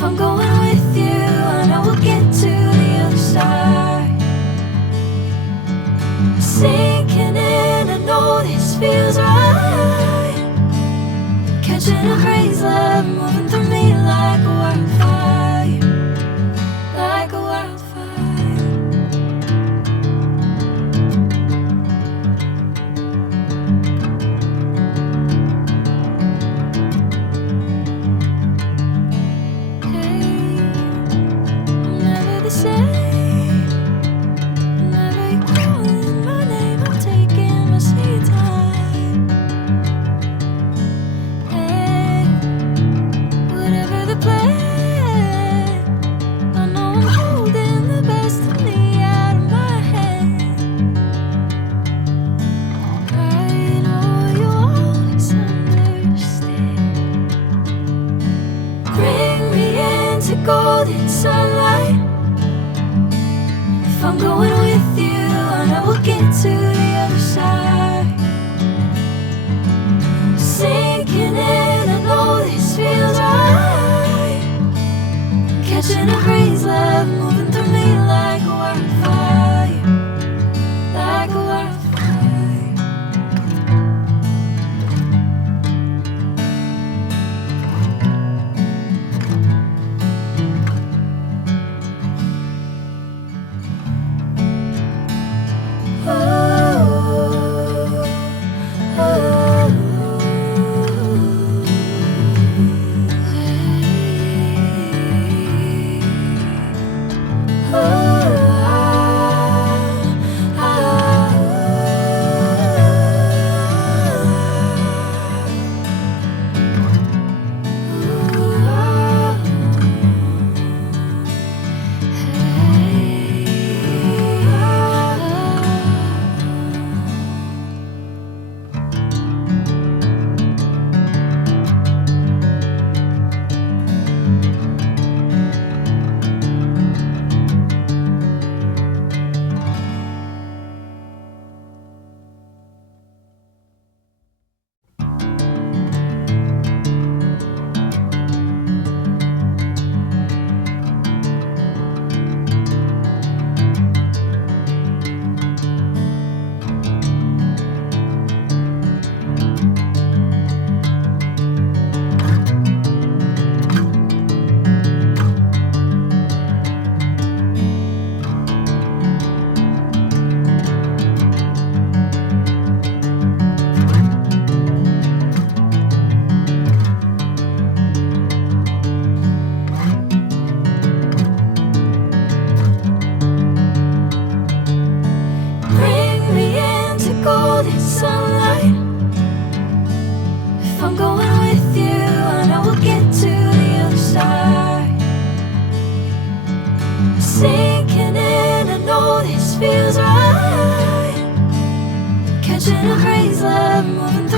If I'm going with you, I know we'll get to the other side. Sinking in, I know this feels right. Catching a crazy love, moving through me like a wildfire, like a wildfire. Golden sunlight. If I'm going with you, I know we'll get to the other side. Sinking in, I know this feels right. Catching a crazy love, moving through me like a wildfire, like a wildfire. Sunlight. If I'm going with you, I know we'll get to the other side. Sinking in, I know this feels right. Catching a crazy love, moving